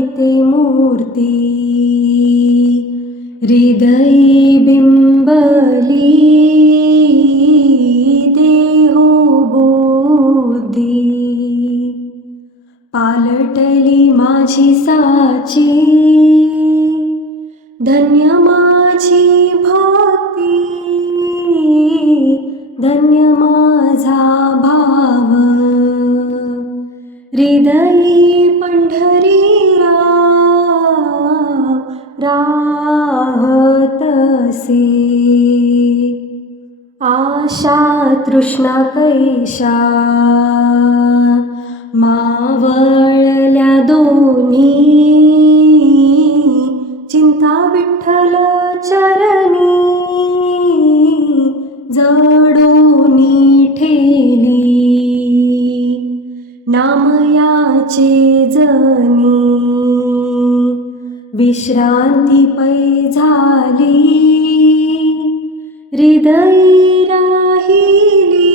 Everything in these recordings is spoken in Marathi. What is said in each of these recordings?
ते मूर्ती. हृदयी बिंबली देहो बुद्धी. पालटली माझी साची धन्य माझी भक्ती. धन्य माझा भाव. हृदयी पंढरी राहतसे आशा तृष्णा कैशा। मावळल्या दोन्ही। चिंता विठ्ठल चरणी। जडोनी ठेली। नामयाचे जनी। विश्रांती पै झाली। हृदयी राहिली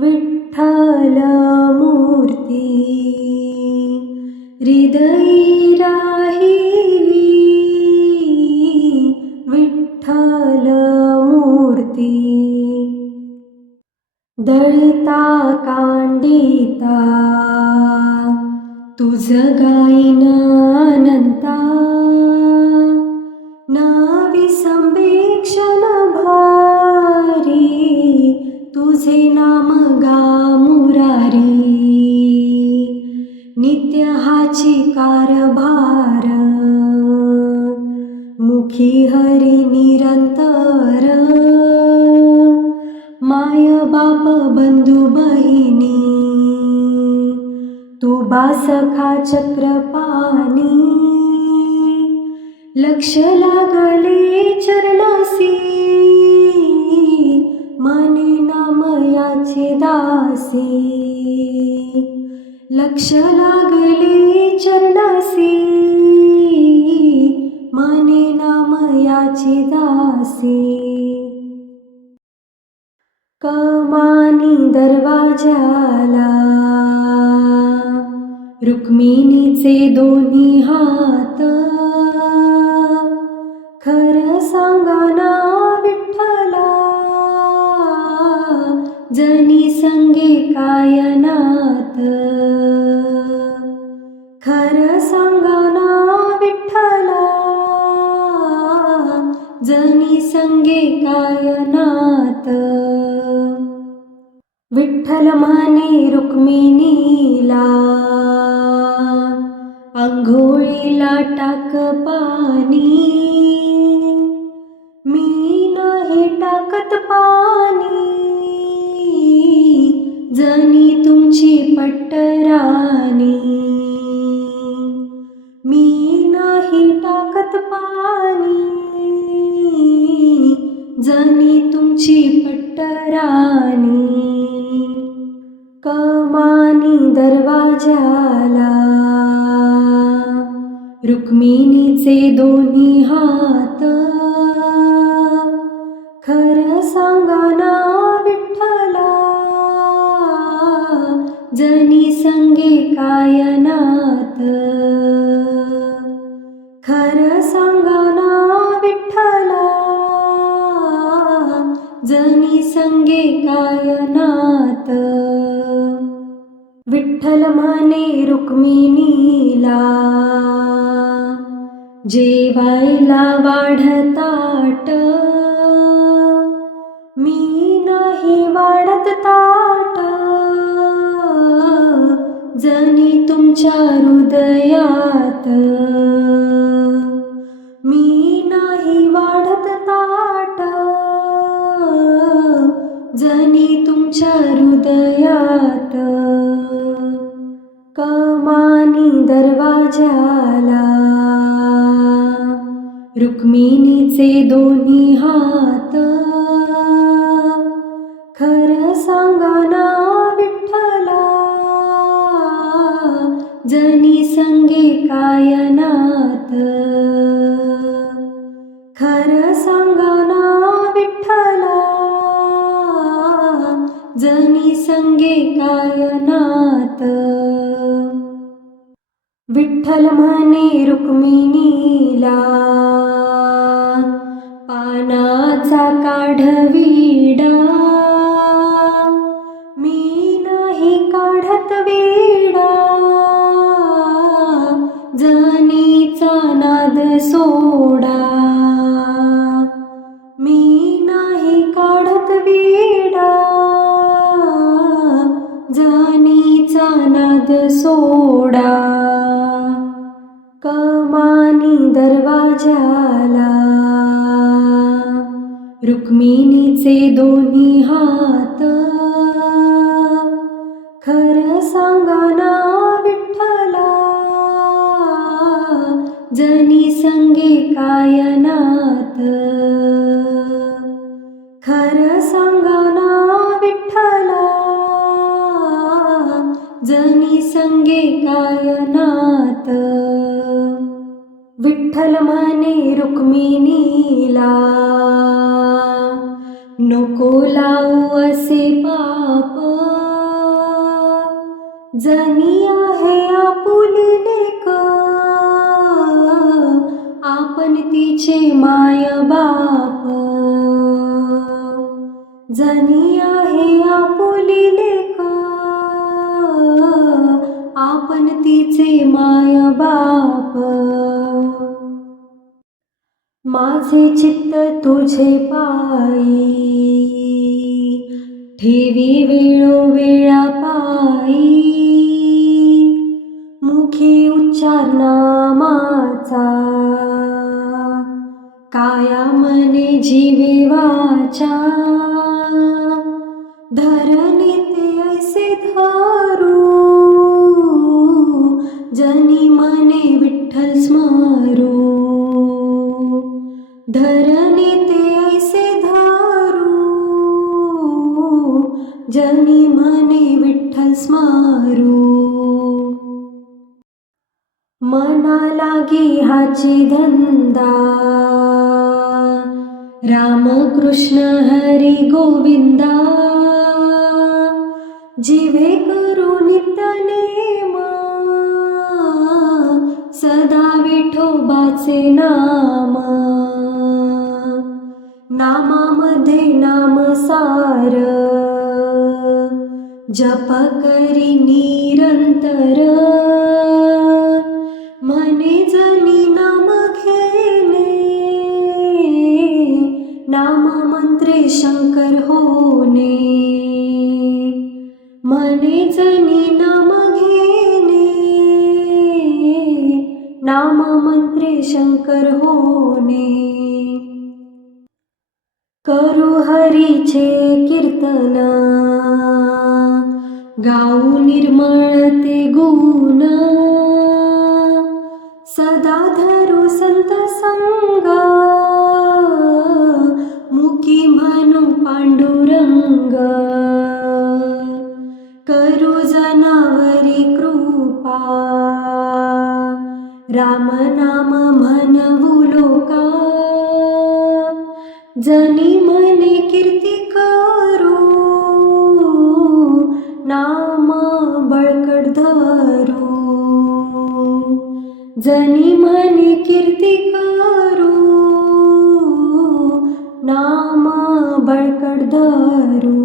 विठ्ठल मूर्ती हृदयी राहिली मुखी हरी माय तू बासखा चक्रपाणी लक्ष लागले चरणासी मने नामयाचे दासी। लक्ष लागले चरणासी माझी दासी. कमानी दरवाजाला. रुक्मिणीचे दोन्ही हात. खर सांगाना विठ्ठला. जनी संगे कायनात आंघोळीला टाक पाणी. मी नाही टाकत पाणी. जनी तुमची पट्टराणी. मी नाही टाकत पाणी. जनी तुमची पट्टराणी. कमानी दरवाजाला रुक्मिणीचे दोन्ही हात. खर सांगाना विठ्ठला जनी संगे कायनात खर सांगाना विठ्ठला जनी संगे कायनात विठ्ठल माने रुक्मिणीला जेवायला वाढताट मी नाही वाढत ताट. जनी तुमच्या हृदयात. मी नाही वाढत ताट. जनी तुमच्या हृदयात. कमानी दरवाजा मिनीचे दोन्ही हात. खर सांगाना विठ्ठला. जनी संगे कायनात खर सांगाना विठ्ठला. जनी संगे कायनात विठ्ठल म्हणे रुक्मिणीला. पानाचा काढवीडा मी नाही काढत वेडा. जनीचा नाद सोडा. मी नाही काढत वेडा. जनीचा नाद सोडा. कमानी दरवाजाला रुक्मिणीचे दोन्ही हात. खर सांगा ना विठ्ठला जनी संगे कायनात नको लावू असे पाप. जनी आहे आपुली लेक आपण तिचे माय बाप. जनी आहे आपुली लेक आपण तिचे माय बाप. माझे चित्त तुझे पायी ठेवी वेळोवेळा पायी. मुखी उच्चार नामाचा काया मने जीवे वाचा. धरणी ते ऐसे धा जनी म्हणे विठ्ठल स्मारू. मना लागी हाची धंदा. रामकृष्ण हरी गोविंदा. जिवे करू नित्य सदा विठोबाचे नाम. नामामध्ये नाम सार जप करी निरंतर. मने जनी नाम घेणे. नाम मंत्रे शंकर होणे. मने जनी नाम घेणे. नाम मंत्रे शंकर होणे. करू हरीचे कीर्तन. गाऊ निर्मळते गुण. सदा धरू संत संग. मुकी म्हणू पांडुरंग. करू जनावरी कृपा. राम नाम म्हणवू लोका. जनी म्हणे कीर्ती नाम बळकट धरू. जनी म्हणे कीर्ती करू. नाम बळकट धरू.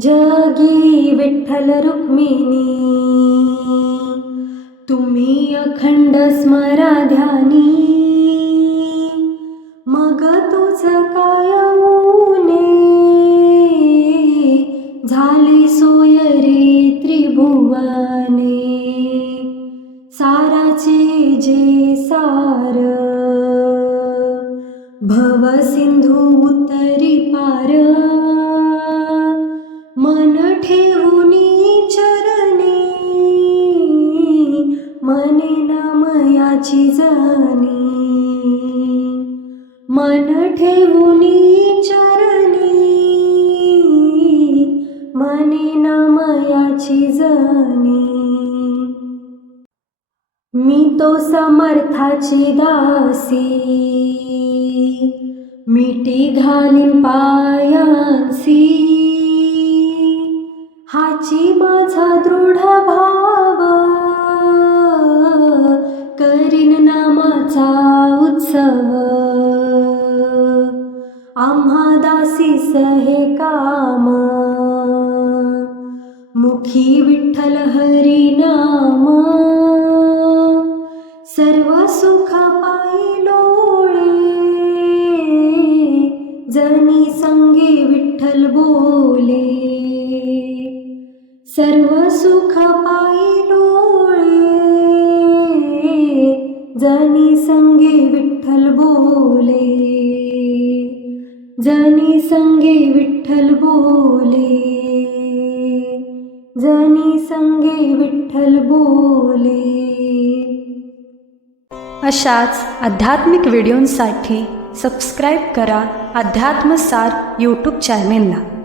जगी विठ्ठल रुक्मिणी तुम्ही अखंड स्मरा ध्यानी मग तुझ काय झाली सोय रे त्रिभुवने. साराचे जे सार भव सिंधू उतरी पार. मन ठेवूनी चरणी मने नामयाची जाणी मन ठेवूनी चरणी मायाची याची मी तो समर्थाची दासी. मिठी घालीन पाया बोले। जनी संगे विठ्ठल बोले। जनी संगे विठ्ठल बोले। अशाच आध्यात्मिक व्हिडिओंसाठी सबस्क्राईब करा अध्यात्मसार यूट्यूब चॅनेलला.